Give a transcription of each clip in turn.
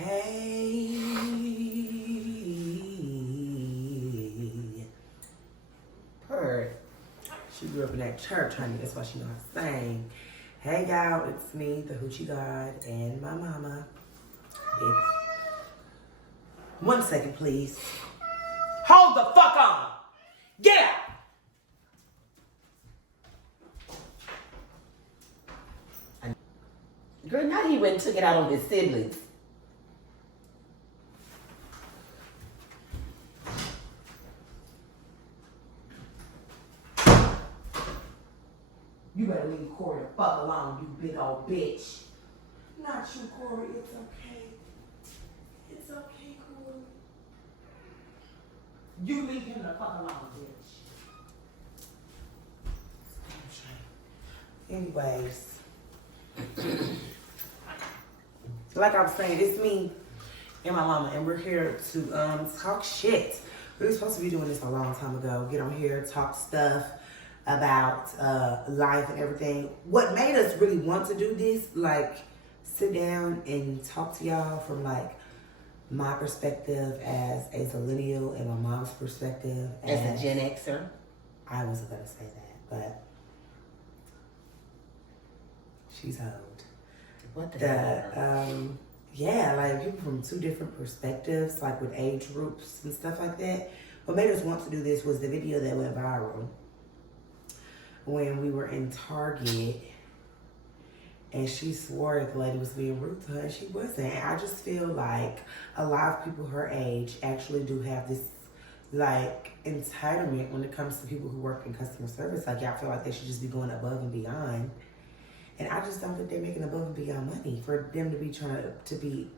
Hey. Purr. She grew up in that church, honey. That's why she knows how to sing. Hey, y'all. It's me, the Hoochie God, and my mama. Bitch. 1 second, please. Hold the fuck on. Get out. Girl, now he went and took it out on his siblings. You better leave Corey the fuck alone, you big old bitch. Not you, Corey. It's okay. It's okay, Corey. You leave him the fuck alone, bitch. Anyways. Like I was saying, it's me and my mama, and we're here to talk shit. We were supposed to be doing this a long time ago. Get on here, talk stuff about life and everything. What made us really want to do this, like, sit down and talk to y'all from, like, my perspective as a millennial and my mom's perspective as a Gen Xer. I wasn't gonna say that, but she's old. What the hell? Yeah, like people from two different perspectives, like with age groups and stuff like that. What made us want to do this was the video that went viral when we were in Target and she swore the lady was being rude to her and she wasn't. And I just feel like a lot of people her age actually do have this like entitlement when it comes to people who work in customer service. Like y'all feel like they should just be going above and beyond. And I just don't think they're making above and beyond money for them to be trying to be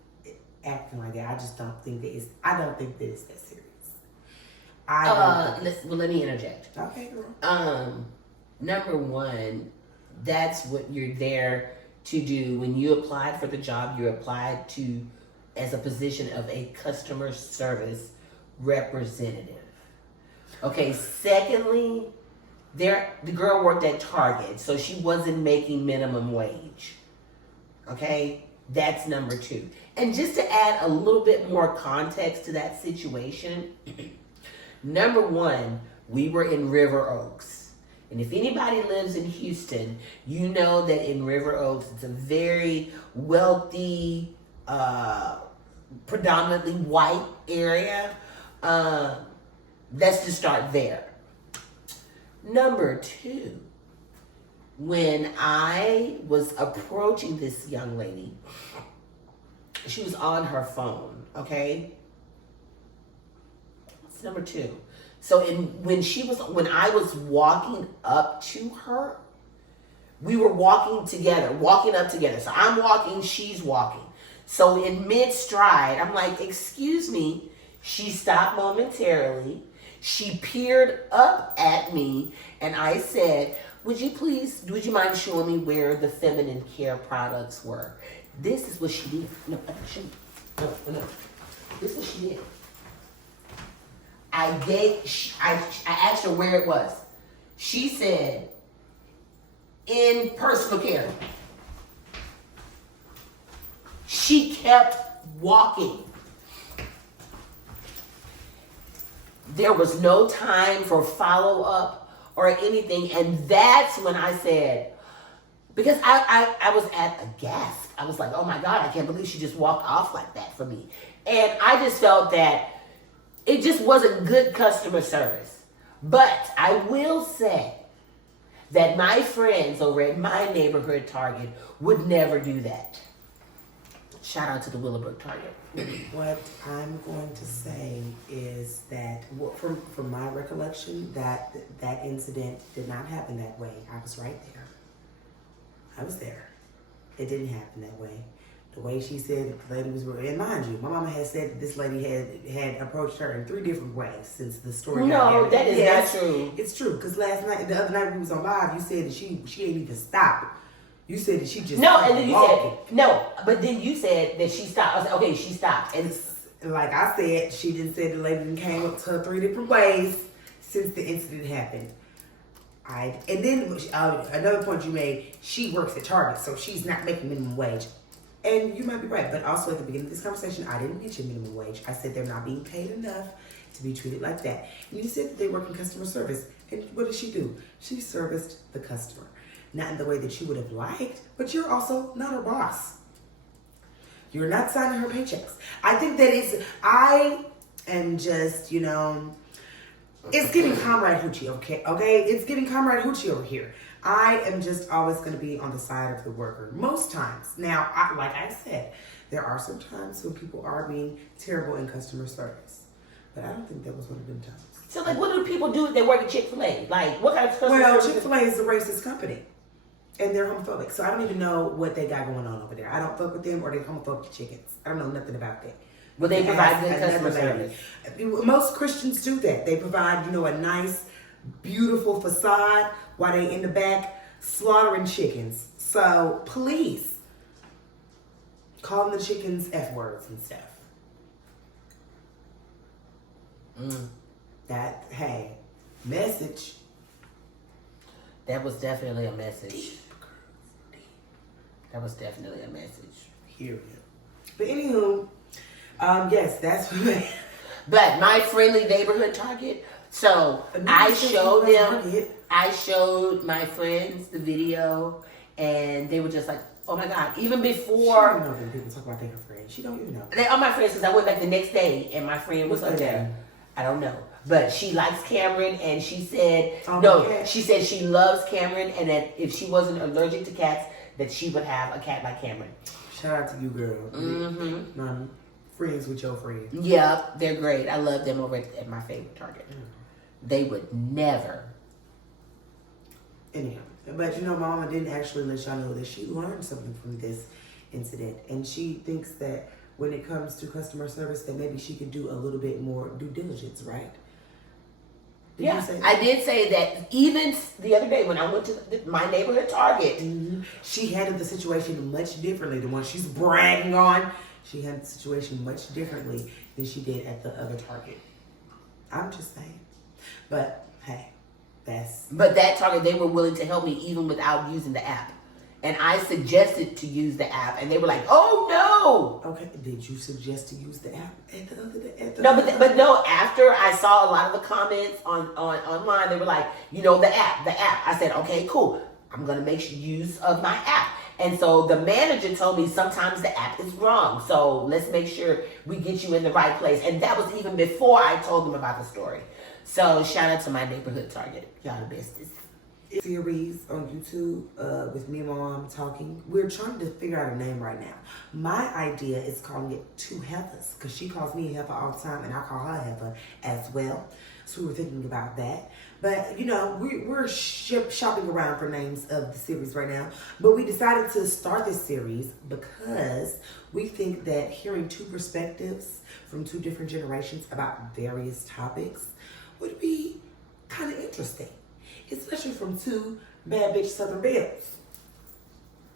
acting like that. I just don't think that I don't think that it's that serious. Let me interject. Okay, girl. Number one, that's what you're there to do. When you applied for the job, you applied to as a position of a customer service representative. Okay, secondly, the girl worked at Target, so she wasn't making minimum wage. Okay? That's number two. And just to add a little bit more context to that situation, number one, we were in River Oaks. And if anybody lives in Houston, you know that in River Oaks, it's a very wealthy, predominantly white area. Let's just start there. Number two, when I was approaching this young lady, she was on her phone, okay? That's number two. So when I was walking up to her, we were walking up together. So I'm walking, she's walking. So in mid-stride, I'm like, excuse me. She stopped momentarily. She peered up at me and I said, would you mind showing me where the feminine care products were? This is what she did. No. This is what she did. I asked her where it was. She said, in personal care. She kept walking. There was no time for follow-up or anything. And that's when I said, because I was at a gasp. I was like, oh my God, I can't believe she just walked off like that for me. And I just felt that it just wasn't good customer service. But I will say that my friends over at my neighborhood Target would never do that. Shout out to the Willowbrook Target. What I'm going to say is that, from my recollection, that incident did not happen that way. I was right there. I was there. It didn't happen that way. The way she said that the lady was rude, and mind you, my mama had said that this lady had approached her in 3 different ways since the story got aired. That is not true. It's true, because the other night we was on live, you said that she ain't even stopped. You said that she just but then you said that she stopped. I was like, okay, she stopped. And like I said, she just said the lady came up to her 3 different ways since the incident happened. And then another point you made, she works at Target, so she's not making minimum wage. And you might be right, but also at the beginning of this conversation, I didn't mention minimum wage. I said they're not being paid enough to be treated like that. And you said that they work in customer service. And what did she do? She serviced the customer. Not in the way that you would have liked, but you're also not her boss. You're not signing her paychecks. I think that I am just, it's giving comrade hoochie, okay? It's giving comrade hoochie over here. I am just always going to be on the side of the worker. Most times. Now, like I said, there are some times when people are being terrible in customer service. But I don't think that was one of them times. So, like, what do people do if they work at Chick-fil-A? Like, what kind of customer service? Well, Chick-fil-A is a racist company. And they're homophobic. So I don't even know what they got going on over there. I don't fuck with them or they're homophobic chickens. I don't know nothing about that. But they provide good customer service. Most Christians do that. They provide, a nice, beautiful facade while they in the back slaughtering chickens. So please, calling the chickens F words and stuff. Message. That was definitely a message. That was definitely a message. Period. But anywho, yes, that's what. But my friendly neighborhood Target. So I showed them. I showed my friends the video, and they were just like, "Oh my god!" Even before. She don't know when people talk about their friends. She don't even know. They are my friends because I went back the next day, and my friend was up there. I don't know. But she likes Cameron, and she said, she said she loves Cameron, and that if she wasn't allergic to cats, that she would have a cat like Cameron. Shout out to you, girl. Mm-hmm. Friends with your friends. Yep, they're great. I love them over at my favorite Target. They would never. Anyhow, but Mama didn't actually let y'all know that she learned something from this incident, and she thinks that when it comes to customer service, that maybe she could do a little bit more due diligence, right? Did you say that? I did say that even the other day when I went to my neighborhood Target. Mm-hmm. She handled the situation much differently. The one she's bragging on, she handled the situation much differently than she did at the other Target. I'm just saying. But, hey, But that Target, they were willing to help me even without using the app. And I suggested to use the app, and they were like, "Oh no!" Okay, did you suggest to use the app at the No, but no. After I saw a lot of the comments online, they were like, the app. I said, "Okay, cool. I'm gonna make use of my app." And so the manager told me sometimes the app is wrong, so let's make sure we get you in the right place. And that was even before I told them about the story. So shout out to my neighborhood Target, y'all the bestest. Series on YouTube with me and my mom talking. We're trying to figure out a name right now. My idea is calling it Two Heifers, because she calls me a heifer all the time and I call her a heifer as well. So we were thinking about that. But we're shopping around for names of the series right now. But we decided to start this series because we think that hearing two perspectives from two different generations about various topics would be kind of interesting. Especially from two bad bitch Southern belles.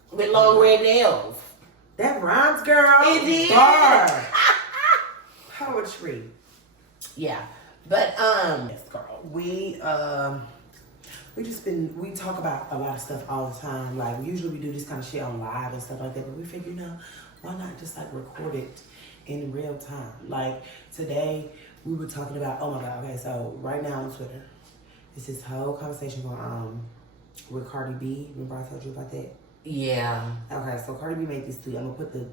With long red nails. That rhymes, girl. It did. Bar. Poetry. Yeah. But yes, girl. We talk about a lot of stuff all the time. Like usually we do this kind of shit on live and stuff like that, but we figure, why not just like record it in real time? Like today we were talking about, oh my god, okay, so right now on Twitter, it's this whole conversation going on with Cardi B. Remember I told you about that? Yeah. Okay, so Cardi B made this tweet. I'm gonna put the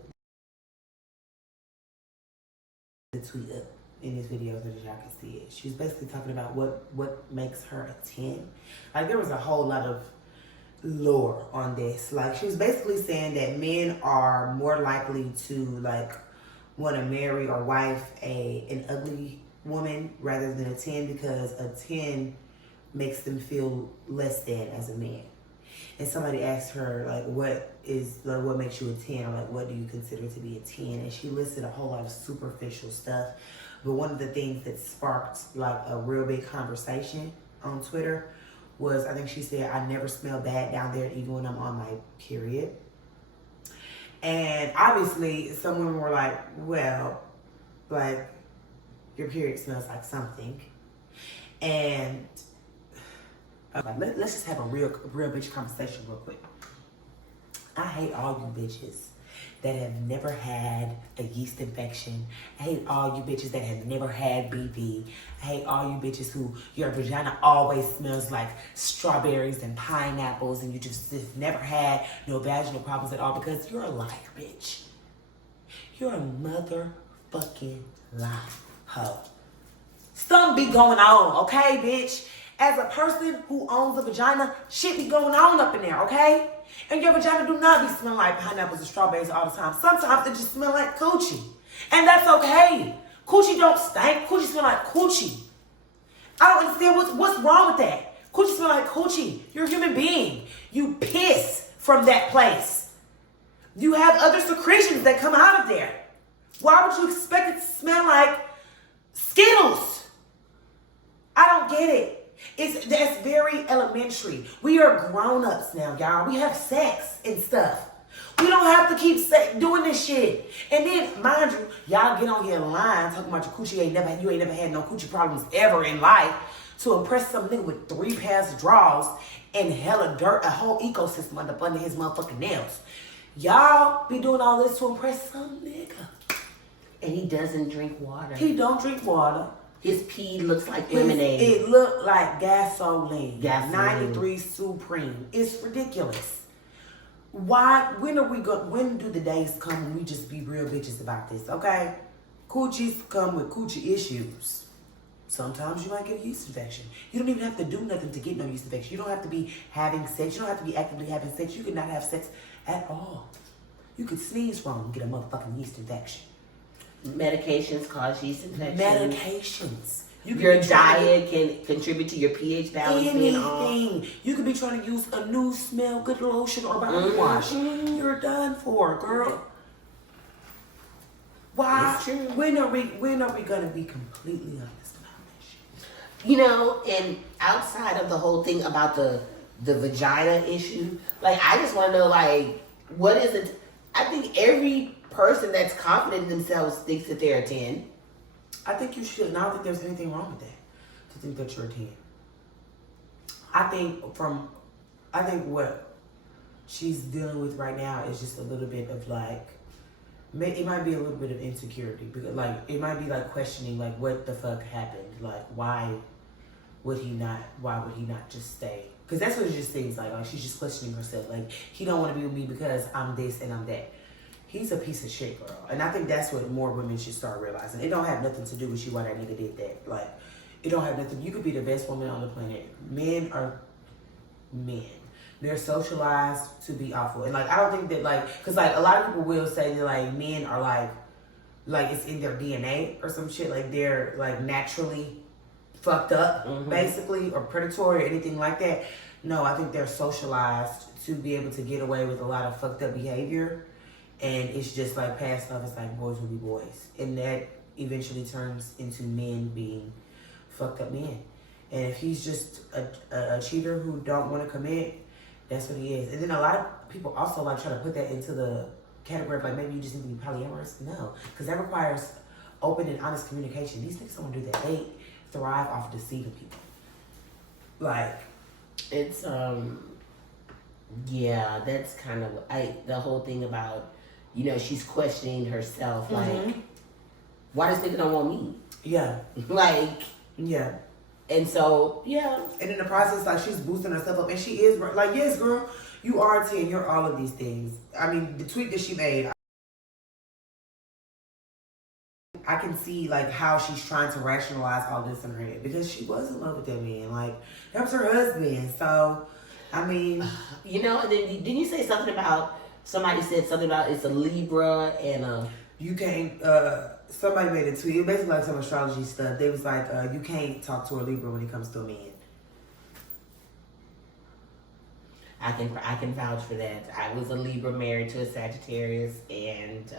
tweet up in this video so that y'all can see it. She was basically talking about what makes her a 10. Like there was a whole lot of lore on this. Like she was basically saying that men are more likely to like want to marry or wife an ugly woman rather than a 10 because a 10 makes them feel less than as a man. And somebody asked her, like, what makes you a 10? Or, like, what do you consider to be a 10? And she listed a whole lot of superficial stuff. But one of the things that sparked, like, a real big conversation on Twitter was, I think she said, I never smell bad down there even when I'm on my period. And obviously, some women were like, well, like, your period smells like something. And let's just have a real bitch conversation real quick. I hate all you bitches that have never had a yeast infection. I hate all you bitches that have never had BV. I hate all you bitches who your vagina always smells like strawberries and pineapples and you just never had no vaginal problems at all because you're a liar, bitch. You're a motherfucking lie, hoe. Something be going on, okay, bitch? As a person who owns a vagina, shit be going on up in there, okay? And your vagina do not be smelling like pineapples and strawberries all the time. Sometimes it just smell like coochie. And that's okay. Coochie don't stink. Coochie smell like coochie. I don't understand what's wrong with that. Coochie smell like coochie. You're a human being. You piss from that place. You have other secretions that come out of there. Why would you expect it to smell like Skittles? I don't get it. That's very elementary. We are grown-ups now, y'all. We have sex and stuff. We don't have to keep doing this shit. And then, mind you, y'all get on here lying, talking about your coochie you ain't never had no coochie problems ever in life to impress some nigga with 3 pairs of drawers and hella dirt, a whole ecosystem under his motherfucking nails. Y'all be doing all this to impress some nigga. And he doesn't drink water. He don't drink water. His pee looks like lemonade. It looked like gasoline. 93 Gasoline. Supreme. It's ridiculous. Why? When do the days come when we just be real bitches about this? Okay, coochies come with coochie issues. Sometimes you might get a yeast infection. You don't even have to do nothing to get no yeast infection. You don't have to be having sex. You don't have to be actively having sex. You could not have sex at all. You could sneeze wrong and get a motherfucking yeast infection. Medications cause yeast infections. Medications. Your diet can contribute to your pH balance being off. Anything. You could be trying to use a new smell good lotion or body wash. You're done for, girl. Why? It's true. When are we gonna be completely honest about this shit? You know, and outside of the whole thing about the vagina issue, like I just want to know, like, what is it? I think every person that's confident in themselves thinks that they're a 10. I think you should. And I don't think there's anything wrong with that. To think that you're a 10. I think what she's dealing with right now is just a little bit of like, it might be a little bit of insecurity because like it might be like questioning like what the fuck happened, like why would he not just stay? Because that's what it just seems like she's just questioning herself, like he don't want to be with me because I'm this and I'm that. He's a piece of shit, girl. And I think that's what more women should start realizing. It don't have nothing to do with you why that nigga did that. Like, it don't have nothing. You could be the best woman on the planet. Men are men. They're socialized to be awful. And, like, I don't think that, like, because, like, a lot of people will say that, like, men are, like it's in their DNA or some shit. Like, they're, like, naturally fucked up, basically, or predatory or anything like that. No, I think they're socialized to be able to get away with a lot of fucked up behavior. And it's just like past stuff, it's like boys will be boys. And that eventually turns into men being fucked up men. And if he's just a cheater who don't want to commit, that's what he is. And then a lot of people also like try to put that into the category of like maybe you just need to be polyamorous. No, because that requires open and honest communication. These niggas don't do that. They thrive off deceiving people. Like, it's yeah, that's kind of the whole thing about, you know, she's questioning herself, like, why does nigga don't want me? Yeah. Like, yeah. And so, yeah. And in the process, like, she's boosting herself up. And she is, like, yes, girl, you are a 10. You're all of these things. I mean, the tweet that she made, I can see, like, how she's trying to rationalize all this in her head. Because she was in love with that man. Like, that was her husband. So, I mean. You know, and then didn't you say something about, somebody said something about it's a Libra and a... You can't, somebody made a tweet. It basically like some astrology stuff. They was like, you can't talk to a Libra when it comes to a man. I can vouch for that. I was a Libra married to a Sagittarius, and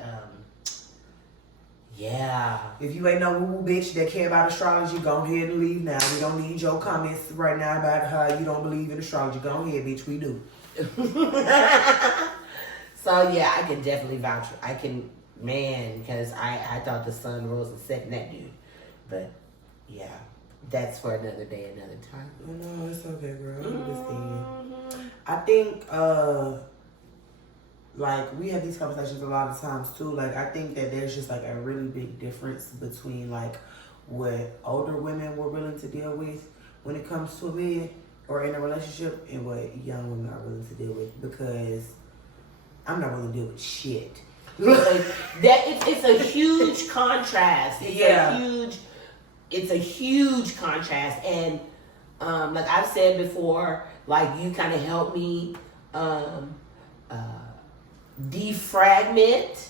yeah. If you ain't no woo-woo bitch that care about astrology, go ahead and leave now. We don't need your comments right now about how you don't believe in astrology. Go ahead, bitch. We do. So yeah, I can definitely vouch. Because I thought the sun rose and set in that dude. But yeah, that's for another day, another time. No, it's okay, girl. I understand. I think like we have these conversations a lot of times too. Like I think that there's just like a really big difference between like what older women were willing to deal with when it comes to a man or in a relationship and what young women are willing to deal with, because I'm not willing to deal with shit. It's a huge contrast. It's a huge contrast, and like I've said before, like you kind of helped me defragment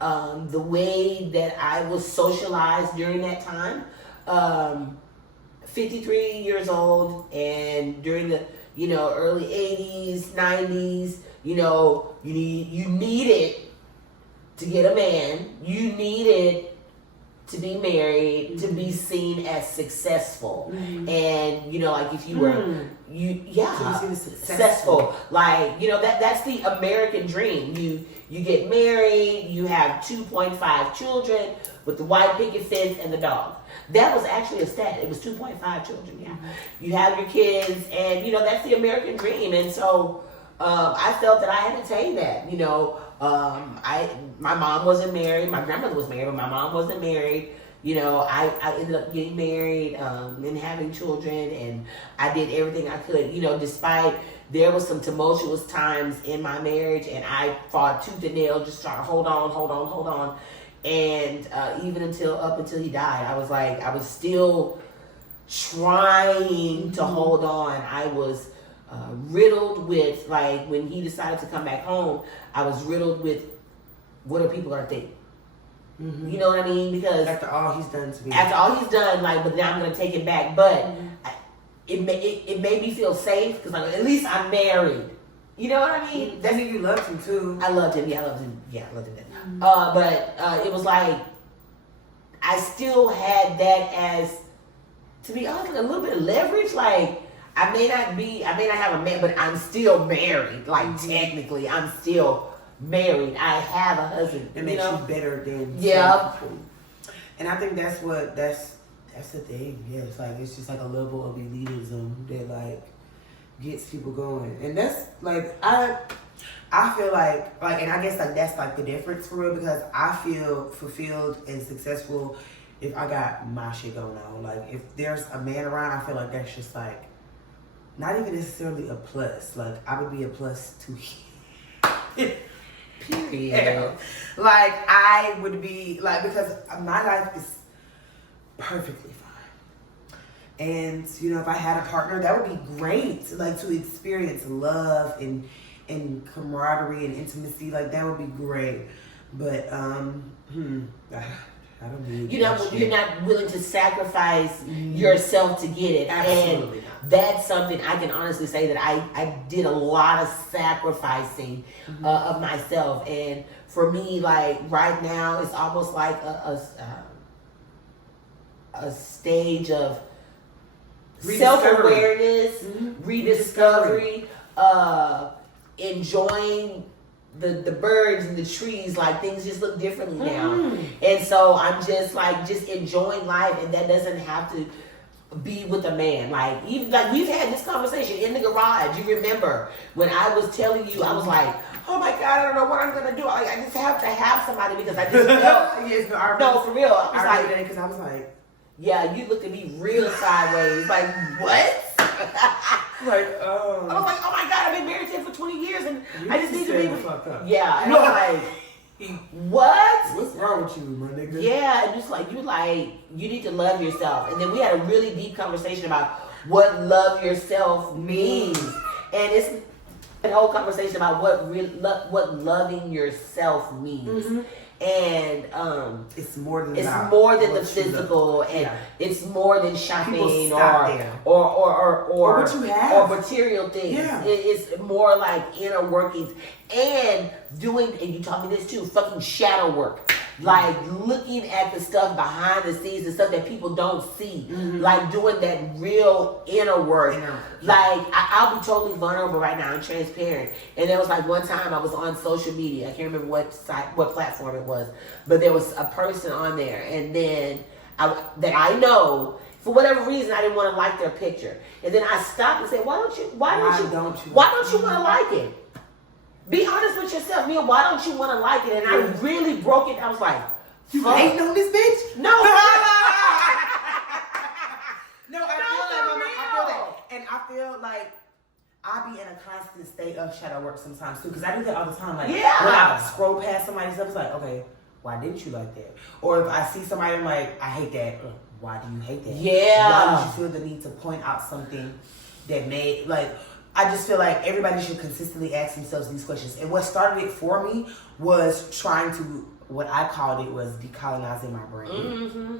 the way that I was socialized during that time. 53 years old, and during the early 80s, 90s, you needed to get a man, you needed to be married, to be seen as successful. And like if you were successful, like that's the American dream. You get married, you have 2.5 children with the white picket fence and the dog. That was actually a stat. It was 2.5 children. Yeah, you have your kids, and that's the American dream. And so I felt that I had to attain that. My mom wasn't married. My grandmother was married, but my mom wasn't married. I ended up getting married and having children, and I did everything I could. Despite there was some tumultuous times in my marriage, and I fought tooth and nail, just trying to hold on. And even until he died, I was still trying to hold on. I was riddled with, like, when he decided to come back home, I was riddled with, what are people gonna think? You know what I mean? Because after all he's done to me, like, but now I'm gonna take it back. But it made me feel safe, because like, at least I'm married. You know what I mean? That means you loved him too. I loved him. Yeah, I loved him. But it was like I still had that as, to be honest, like a little bit of leverage. Like I may not have a man, but I'm still married. Like technically, I'm still married. I have a husband. It makes you better than people. And I think that's the thing. Yeah, it's just like a level of elitism that like gets people going, and that's like I feel like, and I guess like that's like the difference for real, because I feel fulfilled and successful if I got my shit going on. Like if there's a man around, I feel like that's just like not even necessarily a plus. Like I would be a plus to him. Period. Like I would be like, because my life is perfectly fine. And if I had a partner, that would be great. Like to experience love and camaraderie and intimacy, like that would be great. But I don't need you're not willing to sacrifice yourself to get it. Absolutely and not. That's something I can honestly say that I did a lot of sacrificing of myself. And for me, like right now, it's almost like a stage of self-awareness, rediscovery, enjoying the birds and the trees. Like things just look differently now. And so I'm just enjoying life, and that doesn't have to be with a man. Like even like we've had this conversation in the garage. You remember when I was telling you, I was like, oh my God, I don't know what I'm gonna do. I just have to have somebody, because I just felt no, for real. I was because I was like, yeah, you looked at me real sideways, like what? Like, I was like, oh my God, I've been married to him for 20 years, and I just need to be with. Yeah, and I was like, what? What's wrong with you, my nigga? Yeah, and just like you need to love yourself. And then we had a really deep conversation about what love yourself means, and it's a whole conversation about what loving yourself means. And it's more than the physical, and it's more than shopping or what you have, or material things. Yeah. It's more like inner workings, and doing, and you taught me this too, fucking shadow work. Like looking at the stuff behind the scenes, the stuff that people don't see. Like doing that real inner work. Like I'll be totally vulnerable right now and transparent. And there was like one time I was on social media. I can't remember what platform it was, but there was a person on there, and then that I know, for whatever reason, I didn't want to like their picture. And then I stopped and said, why don't you want to like it? Be honest with yourself, Mia. Why don't you want to like it? And I really broke it. I was like, you hating on this bitch? No. No, I feel that. And I feel like I be in a constant state of shadow work sometimes too, because I do that all the time. Like when I scroll past somebody's stuff, it's like, okay, why didn't you like that? Or if I see somebody, I'm like, I hate that. Why do you hate that? Yeah. Why did you feel the need to point out something that made, like, I just feel like everybody should consistently ask themselves these questions. And what started it for me was trying to, what I called it was decolonizing my brain. Mm-hmm.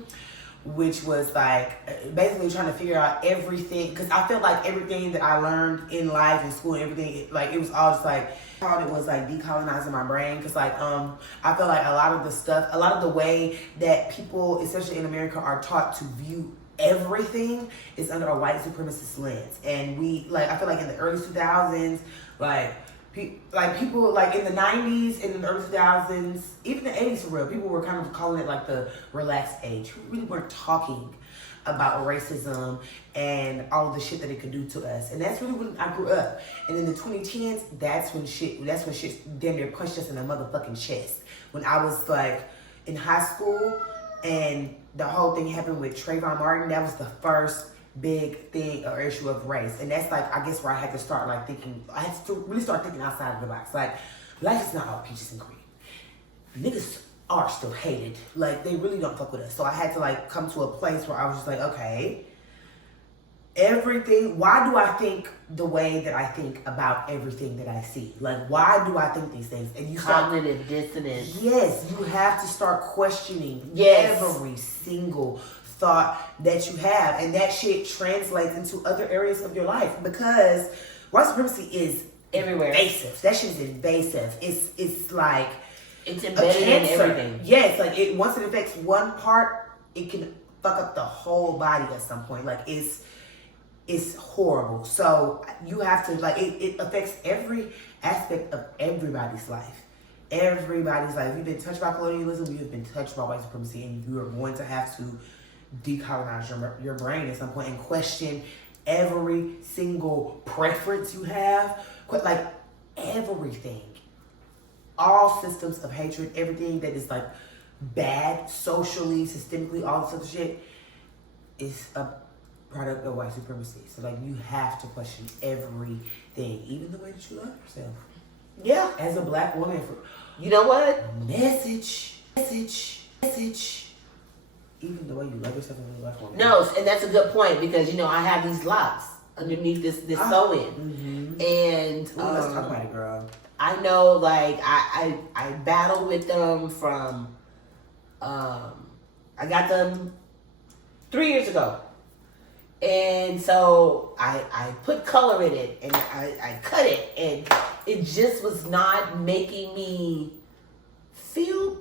Which was like basically trying to figure out everything, because I felt like everything that I learned in life and school and everything, like it was all just like, I thought it was like decolonizing my brain, because like I feel like a lot of the way that people, especially in America, are taught to view everything is under a white supremacist lens. And we, like, I feel like in the early 2000s, people like in the 90s and in the early 2000s, even the 80s for real, people were kind of calling it like the relaxed age. We really weren't talking about racism and all the shit that it could do to us. And that's really when I grew up. And in the 2010s, that's when shit damn near punched us in the motherfucking chest. When I was like in high school and the whole thing happened with Trayvon Martin, that was the first big thing or issue of race. And that's like, I guess where I had to start like thinking, I had to really start thinking outside of the box. Like, life is not all peaches and cream. Niggas are still hated. Like, they really don't fuck with us. So I had to like come to a place where I was just like, okay, everything, why do I think the way that I think about everything that I see? Like, why do I think these things? And you cognitive dissonance. Yes, you have to start questioning every single thought that you have, and that shit translates into other areas of your life, because white supremacy is everywhere. Invasive. That shit is invasive. It's like it's embedded in everything. Yes, like it, once it affects one part, it can fuck up the whole body at some point. Like it's horrible. So you have to, like, it affects every aspect of everybody's life. Everybody's life. If you've been touched by colonialism, you've been touched by white supremacy, and you are going to have to decolonize your brain at some point and question every single preference you have, like everything, all systems of hatred, everything that is like bad socially, systemically, all this other shit is a product of white supremacy. So like you have to question everything, even the way that you love yourself. Yeah, as a black woman, you know what? Message. Even the way you love yourself as a black woman. No, and that's a good point, because you know I have these locks underneath this sew-in, and let's talk about it, girl. I know, like I battle with them from I got them 3 years ago, and so I put color in it and I cut it, and it just was not making me feel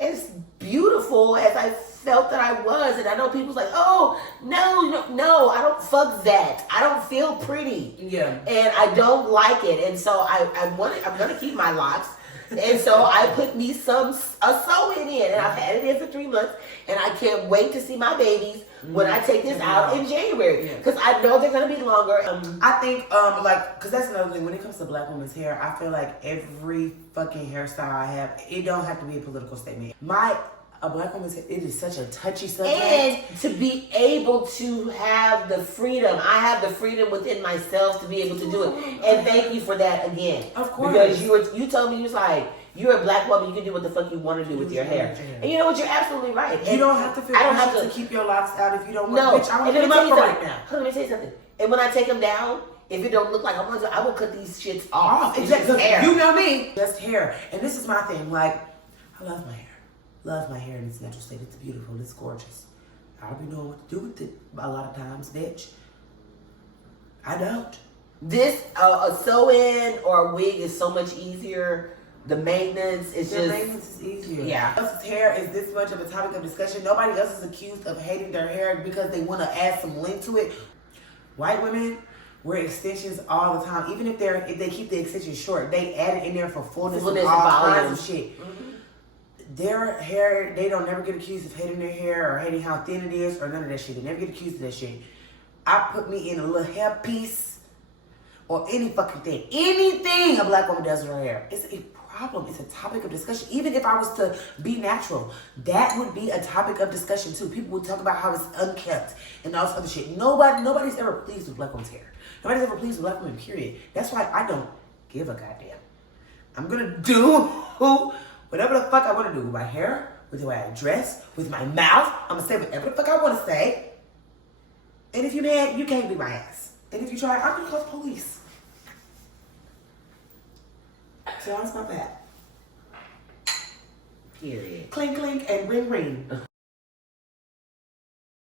as beautiful as I felt that I was. And I know people's like, oh, no, I don't fuck that. I don't feel pretty. Yeah. And I don't like it. And so I'm gonna keep my locks. And so I put me a sew-in in, and I've had it in for 3 months, and I can't wait to see my babies when I take this out in January, because I know they're gonna be longer. I think because that's another thing when it comes to black women's hair. I feel like every fucking hairstyle I have, it don't have to be a political statement. A black woman's hair, it is such a touchy subject. And to be able to have the freedom, I have the freedom within myself to be able to do it. And thank you for that again. Of course. Because you told me, you was like, you're a black woman, you can do what the fuck you want to do with your hair. And you know what, you're absolutely right. You don't have to feel pressure to keep your locks out if you don't want. No, Bitch, I want and them up right now. Let me tell you something. And when I take them down, if it don't look like I want to, I will cut these shits off. Exactly. Hair. You know me. Just hair. And this is my thing. Like, I love my hair. Love my hair in its natural state. It's beautiful. It's gorgeous. I don't be knowing what to do with it a lot of times, bitch. I don't. This a sew-in or a wig is so much easier. The maintenance is maintenance is easier. Yeah. Else's hair is this much of a topic of discussion. Nobody else is accused of hating their hair because they want to add some length to it. White women wear extensions all the time. Even if they keep the extensions short, they add it in there for fullness and all kinds of shit. Mm-hmm. Their hair, they don't never get accused of hating their hair or hating how thin it is or none of that shit. They never get accused of that shit. I put me in a little hair piece or any fucking thing. Anything a black woman does with her hair, it's a problem. It's a topic of discussion. Even if I was to be natural, that would be a topic of discussion too. People would talk about how it's unkept and all this other shit. Nobody's ever pleased with black women's hair. Nobody's ever pleased with black women, period. That's why I don't give a goddamn. I'm gonna do whatever the fuck I want to do with my hair, with the way I dress, with my mouth. I'm gonna say whatever the fuck I want to say. And if you're mad, you can't beat my ass. And if you try, I'm gonna call the police. So that's my bad. Period. Clink, clink, and ring, ring.